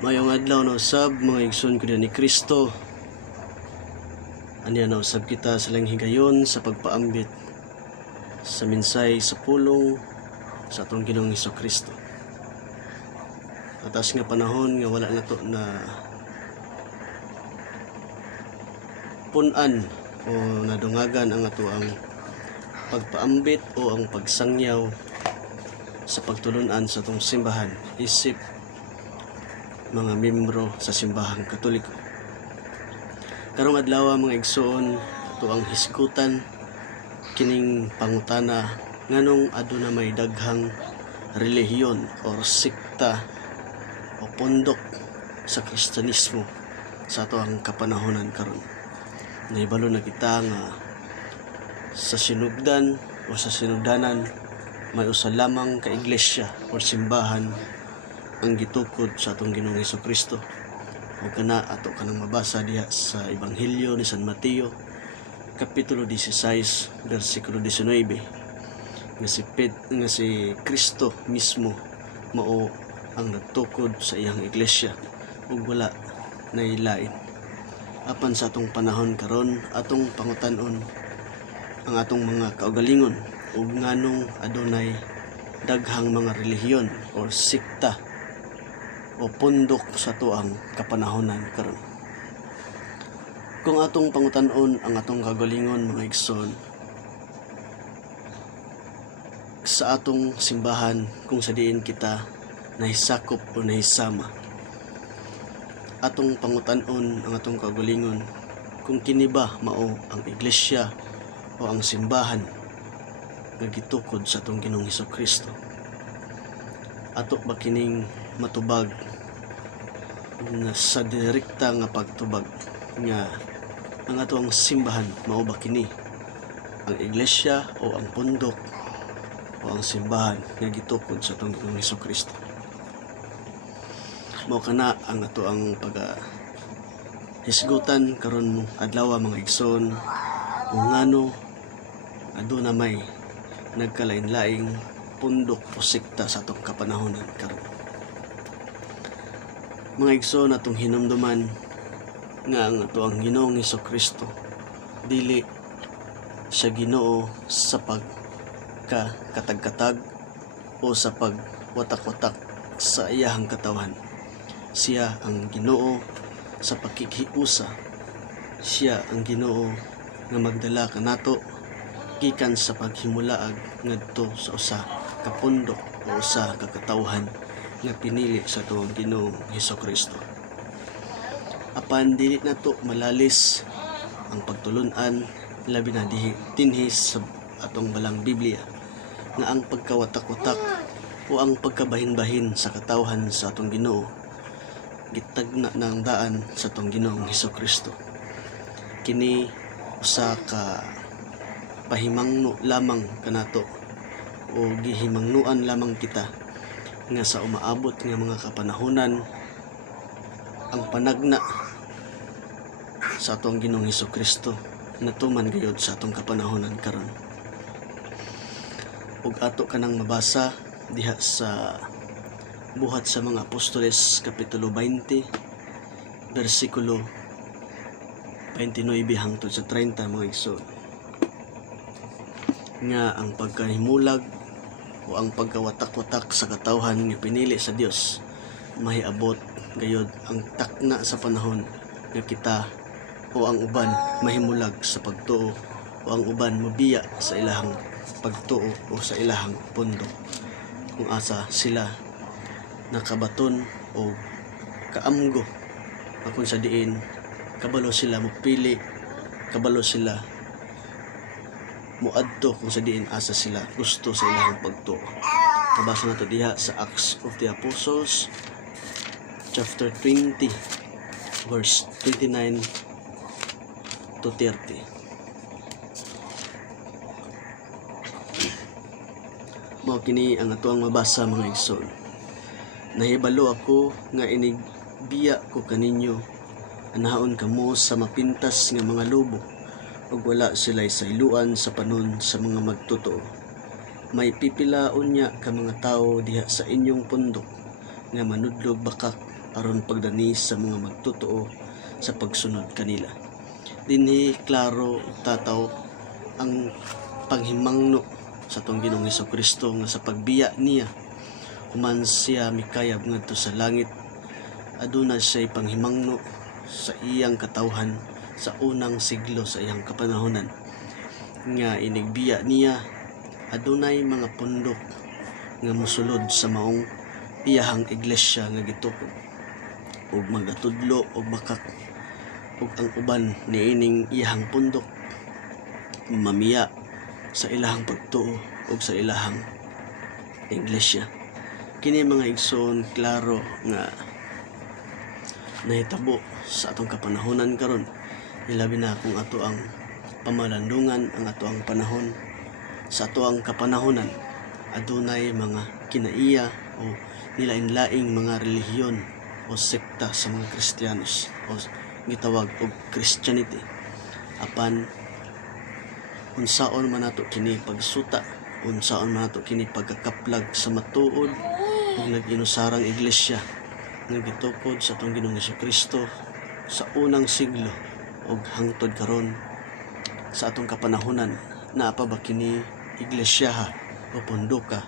Mayong adlaw na usab mga igsoon ko ni Kristo. Anya na usab kita sa lang higayon sa pagpaambit sa minsay sa pulong sa atong Ginoong Hesukristo. Atas nga panahon nga wala na to na punan o nadungagan ang ato ang pagpaambit o ang pagsangyaw sa pagtulunan sa atong simbahan isip mga membro sa simbahang Katoliko. Karong adlaw mga igsoon, ito ang hisgutan kining pangutana nganong aduna may daghang relihiyon o sikta o pundok sa Kristiyanismo sa ato ang kapanahonan karon. Naibalo na kita nga sa sinugdan o sa sinugdanan may usa lamang ka iglesia o simbahan ang gitukod sa atong Ginoong Hesukristo. O kana ato kanang mabasa diha sa Ebanghelyo ni San Mateo kapitulo 16 bersikulo 19 nga si Kristo mismo mao ang nagtukod sa iyang iglesia ug wala nailain. Apan sa atong panahon karon atong pangutan-on ang atong mga kaugalingon ug nganong adunay daghang mga relihiyon o sikta o pundok sa tuang kapanahonan karon. Kung atong pangutan-on ang atong kagalingon mga igsoon sa atong simbahan kung sa diin kita nahisakop o nahisama, atong pangutan-on ang atong kagalingon kung kini ba mao ang iglesia o ang simbahan nga gitukod sa atong Ginoong Hesukristo. Ato ba kining matubag na sa direkta nga pagtubag nga ang atong simbahan mao ba kini ang iglesia o ang pundok o ang simbahan nga gitukod sa atong Ginoong Hesukristo? Mao kana ang ato ang hisgutan karon adlaw mga igsoon kung ngano aduna may nagkalain-laing pundok o sikta sa atong kapanahonan karon. Mga igsoon, atong hinumduman nga ang ato ang Ginoong Hesukristo dili siya Ginoo sa pagkatag-katag o sa pagwatak-watak sa iyahang katawan. Siya ang Ginoo sa pakikiusa. Siya ang Ginoo nga magdala kanato gikan sa paghimulaag ngadto sa usa ka pundok o usa ka katawhan nga pinili sa tuwang Ginoong Hesukristo. Apan dili nato malalis ang pagtulunan labi na dinhi sa atong balang Biblia nga ang pagkawatak-watak o ang pagkabahin-bahin sa katawhan sa atong Ginoo gitagna ng daan sa atong Ginoong Hesukristo. Kini usa ka pahimangno lamang kanato o gihimangnuan lamang kita nga sa umaabot nga mga kapanahonan ang panagna sa atong Ginoong Hesukristo natuman gayud sa atong kapanahonan karon. Ug ato kanang mabasa diha sa Buhat sa mga Apostoles kapitulo 20 bersikulo 29 hangtod sa 30 mga igsoon nga ang pagkahimulag o ang pagkawatak-watak sa katawhan nga pinili sa Dios mahiabot gayud ang takna sa panahon nga kita o ang uban mahimulag sa pagtuo o ang uban mabiya sa ilahang pagtuo o sa ilahang pundok kung asa sila nakabaton o kaamgo kung sa diin kabalo sila mupili, kabalo sila muadto kung sa diin asa sila gusto sa ilang pagtuo. Nabasa nato diha sa Acts of the Apostles chapter 20 verse 29 to 30. Mao kini ang atuang mabasa mga igsoon. Nahibalo ako nga inigbiya ko kaninyo anaon kamo sa mapintas nga mga lobo ug wala sila'y sailuan sa panon sa mga magtotoo. May pipilaon niya ka mga tao diha sa inyong pundok nga manudlog bakak aron pagdani sa mga magtotoo sa pagsunod kanila. Dinhi klaro tataw ang panghimangno sa atong Ginoong Hesukristo nga sa pagbiya niya human siya mikayab ngadto sa langit, aduna siya'y panghimangno sa iyang katawhan sa unang siglo sa iyang kapanahonan nga inigbiya niya adunay mga pundok nga mosulod sa maong iyahang iglesia nga gitukod ug magatudlo og bakak ug ang uban niining iyahang pundok mamiya sa ilahang pagtuo ug sa ilahang iglesia. Kini mga igsoon klaro nga nahitabo sa atong kapanahonan karon, ilabi na kung ato ang pamalandungan ang ato ang panahon. Sa ato ang kapanahonan adunay mga kinaiya o nilain-laing mga relihiyon o sekta sa mga Kristiyanos o gitawag og Christianity. Apan unsaon man nato kini pagsuta, unsaon man nato kini pagkakaplag sa matuod ug nag-inusarang iglesia nga gitukod sa atong Ginoong Hesukristo sa unang siglo ug hangtod karon sa atong kapanahonan, naa pa ba kini iglesyaha o pondoka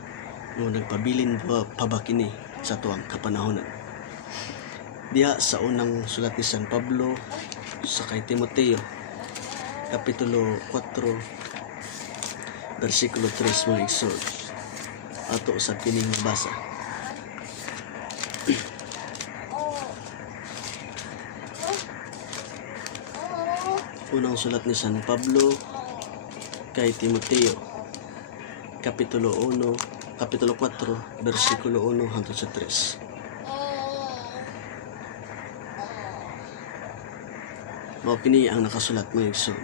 no nagpabilin pa ba kini sa atong kapanahonan? Diha sa unang sulat ni San Pablo sa kay Timoteo kapitulo 4 versikulo 3 mga igsoon, ato sa kining basa. Unang sulat ni San Pablo kay Timoteo kapitulo 4 versikulo 1 hangtod sa 3. Mao kini ang nakasulat mga igsoon.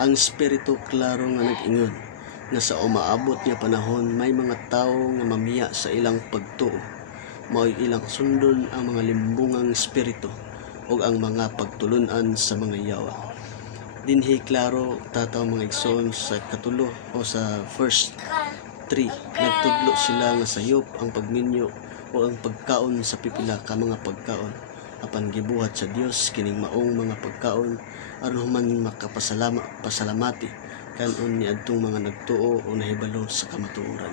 Ang Espiritu klaro nga nag-ingon nga sa umaabot nga panahon may mga tawo nga mamiya sa ilang pagtuo, mao'y ilang sundon ang mga limbungang espiritu ug ang mga pagtulunan sa mga yawa. Dinhi klaro tataw mga igsoon sa katulo o sa first 3, nagtudlo sila nga sayop ang pagminyo o ang pagkaon sa pipila ka mga pagkaon apan gibuhat sa Dios kining maong mga pagkaon aron human pasalamati kanon ni adtong mga nagtuo o nahibalo sa kamatuoran.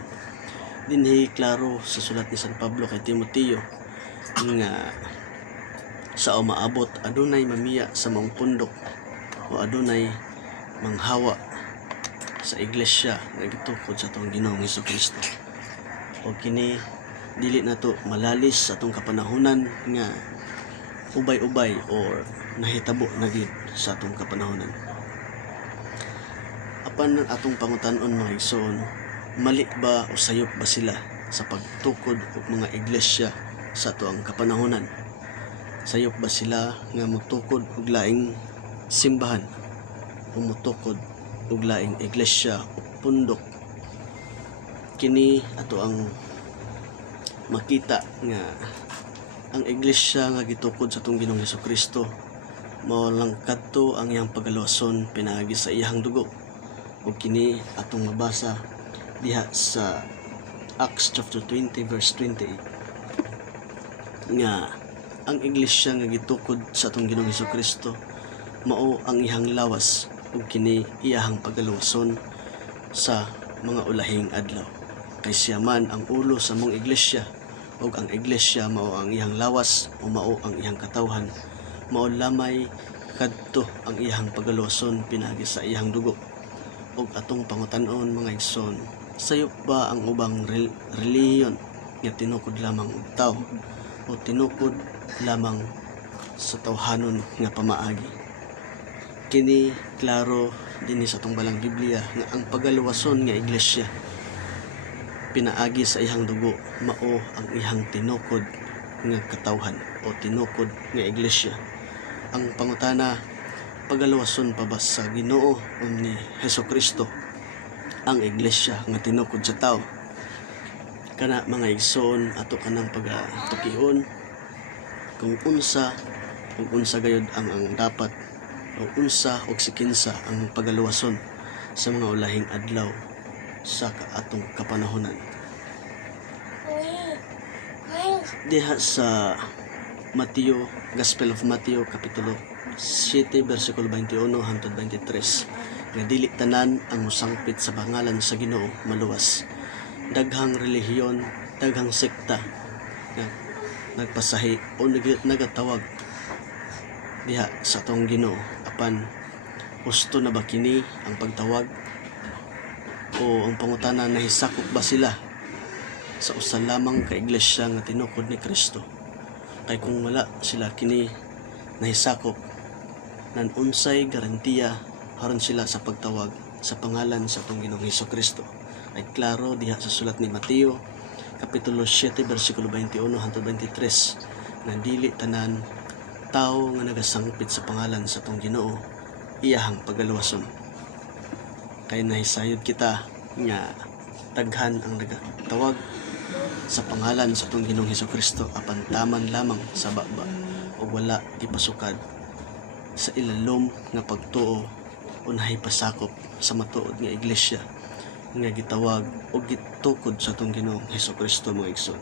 Dinhi klaro sa sulat ni San Pablo kay Timoteo nga sa umaabot adunay mamiya sa maong pundok o adunay manghawa sa iglesia nga gitukod sa atong Ginoong Hesukristo. O kini dili nato malalis sa atong kapanahonan nga ubay-ubay or nahitabo na gid sa atong kapanahonan. Apan atong pangutan-on mga igsoon, mali ba o sayop ba sila sa pagtukod og mga iglesia sa atong kapanahonan? Sayop ba sila nga motukod og laing simbahan o motukod og laing iglesia o pundok? Kini ato ang makita nga ang iglesia nga gitukod sa atong Ginoong Hesukristo mao lang kadto ang iyang pagaluwason pinaagi sa iyang dugo. Ug kini atong mabasa diha sa Acts chapter 20 verse 28 nga ang iglesia nga gitukod sa atong Ginoong Hesukristo mao ang iyang lawas ug kini iyang pagaluwason sa mga ulahing adlaw. Kay siya man ang ulo sa mong iglesia ug ang iglesia mao ang iyang lawas o mao ang iyang katawhan, mao lamay kadto ang iyang pagaluwason pinagi sa iyang dugo. Ug atong pangutan-on mga igsoon, sayop ba ang ubang relihiyon nga tinukod lamang og tawo o tinukod lamang sa tawhanon nga pamaagi? Kini klaro dinhi sa atong balang Biblia nga ang pagaluwason nga iglesia pinaagi sa ihang dugo mao ang ihang tinukod nga katawhan o tinukod nga iglesia. Ang pangutana, pagaluwason pa ba sa Ginoo o ni Hesukristo ang iglesia nga tinukod sa tao? Kana mga igsoon ato kanang pagatukihon kung unsa gayud ang dapat o unsa og sikinsa ang pagaluwason sa mga ulahing adlaw sa atong kapanahonan. Diha sa Mateo, Gospel of Mateo kapitulo 7 bersikulo 21 hangtod 23. Nga dili tanan ang musangpit sa pangalan sa Ginoo maluwas. Daghang relihiyon, daghang sekta nga nagpasahi o nagatawag diha sa atong Ginoo. Apan husto na ba kini ang pagtawag o ang pangutana na hisakop ba sila sa usa lamang ka iglesia nga tinukod ni Kristo? Kay kung wala sila kini nahisakop, nan unsay garantiya haron sila sa pagtawag sa pangalan sa atong Ginoong Hesukristo? Ay klaro diha sa sulat ni Mateo kapitulo 7 bersikulo 21 hangtod 23 na dili tanan tao nga nagasangpit sa pangalan sa atong Ginoo iyahang pagaluwason. Kay nahisayod kita nga daghan ang nagatawag sa pangalan sa atong Ginoong Hesukristo apan taman lamang sa baba o wala ipasukad sa ilalom nga pagtuo o nahipasakop sa matuod nga iglesia nga gitawag o gitukod sa atong Ginoong Hesukristo mga igsoon.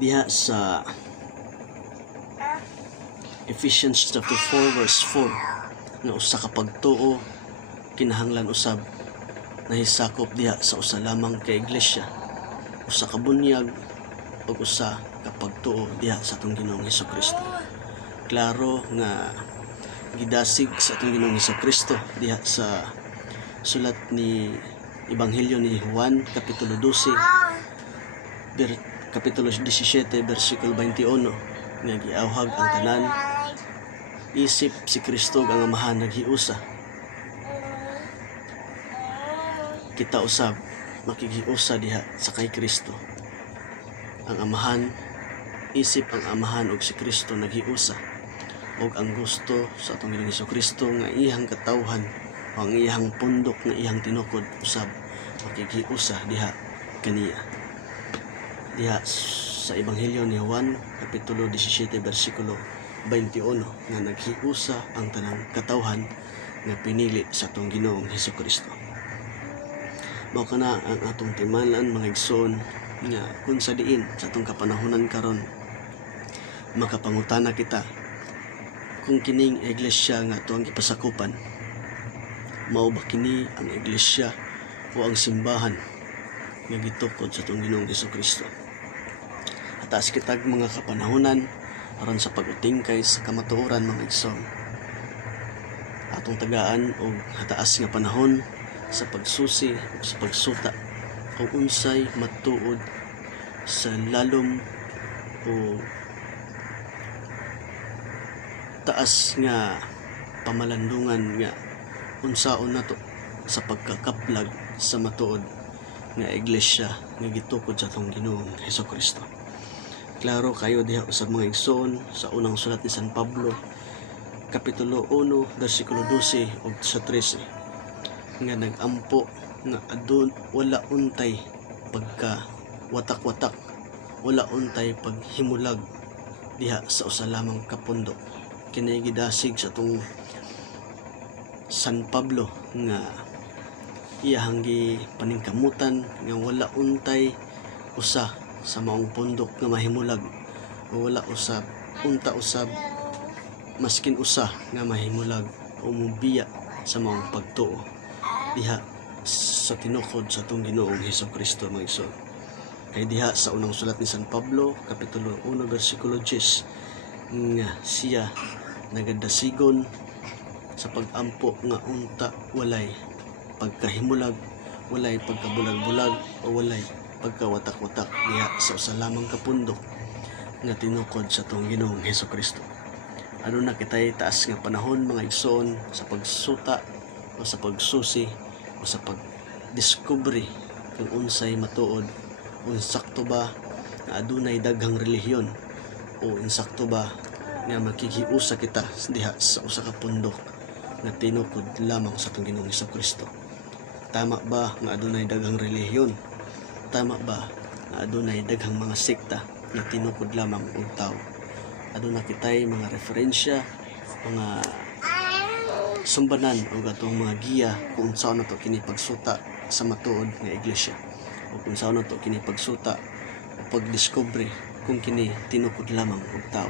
Diha sa Ephesians chapter 4 verse 4 nga usa ka pagtuo kinahanglan usab nahisakop diha sa usa lamang ka iglesia, usa ka bunyag o usa ka pagtuo diha sa atong Ginoong Hesukristo. Klaro nga gidasig sa atong Ginoong Hesukristo diha sa sulat ni Ebanghelyo ni Juan kapitulo 12 kapitulo 17 bersikulo 21 nga giawhag ang tanan isip si Kristo ang amahan naghiusa. Kita usab makigiusa diha sa kay Kristo. Ang amahan, isip ang amahan og si Kristo naghiusa. Og ang gusto sa atong Ginoong Hesukristo nga iyang katawhan o ang iyang pundok nga iyang tinukod usab makigiusa diha kaniya. Diha sa Ebanghelyo ni Juan kapitulo 17 bersikulo 21 nga naghiusa ang tanang katawhan nga pinili sa atong Ginoong Hesukristo. Mao kana ang atong timalan mga igsoon nga kung sa diin sa atong kapanahonan karon makapangutana kita kung kining iglesia nga atong gipasakupan mao ba kini ang iglesia o ang simbahan nga gitukod sa atong Ginoong Hesukristo. Hataas kitag mga kapanahonan aron sa pag-utingkay sa kamatuoran mga igsoon. Atong tagaan og hataas nga panahon sa pagsusi o sa pagsuta kung unsay matuod sa lalom o taas nga pamalandungan nga unsaon nato sa pagkakaplag sa matuod nga iglesia nga gitukod sa atong Ginoong Hesukristo. Klaro kayo diha usab mga igsoon sa unang sulat ni San Pablo kapitulo 1 bersikulo 12 ug sa 13 nga nagampo nga adun wala untay pagka watak-watak, wala untay paghimulag diha sa usa lamang ka pundok. Kini gidasig sa atong San Pablo nga iyahang gipaningkamutan nga wala untay usa sa maong pundok nga mahimulag o wala usab unta usab maskin usa nga mahimulag o mubiya sa maong pagtuo diha sa tinukod sa atong Ginoong Hesukristo mga igsoon. Kay diha sa unang sulat ni San Pablo kapitulo 1 bersikulo 10 nga siya nagadasigon sa pag-ampo nga unta walay pagkahimulag, walay pagkabulag-bulag o walay pagkawatak-watak diha sa usa lamang ka pundok nga tinukod sa atong Ginoong Hesukristo. Ano na kitay taas nga panahon mga igsoon sa pagsuta o sa pagsusi o sa pagdiskubre kung unsay matuod o insakto ba nga adunay daghang relihiyon o insakto ba nga makikiusa kita diha sa usa ka pundok nga tinukod lamang sa atong Ginoong Hesukristo. Tama ba nga adunay daghang relihiyon? Tama ba nga adunay daghang mga sekta nga tinukod lamang og tao? Aduna kitay mga referensya, mga sumbanan o atong mga giya kung saan nato kini pagsuta sa matuod nga iglesia o kung saan nato kini pagsuta o pagdiskubre kung kini tinukod lamang og tao.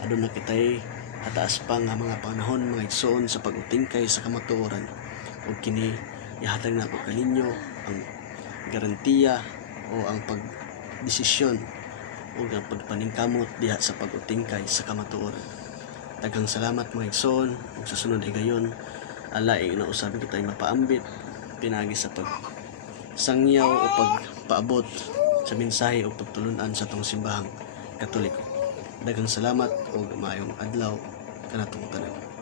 Aduna kitay hataas pa nga mga panahon mga igsoon sa pag-utingkay sa kamatuoran, ug kini ihatag nako kaninyo ang garantiya o ang pagdesisyon o ang pagpaningkamot diha sa pag-utingkay sa kamatuoran. Daghang salamat mga igsoon, ug sa sunod higayon alaing na usab kitay mapaambit pinagi sa pagsangyaw o pagpaabot sa mensahe o pagtulunan sa tong simbahang Katoliko. Daghang salamat ug maayong adlaw kanatong tanan.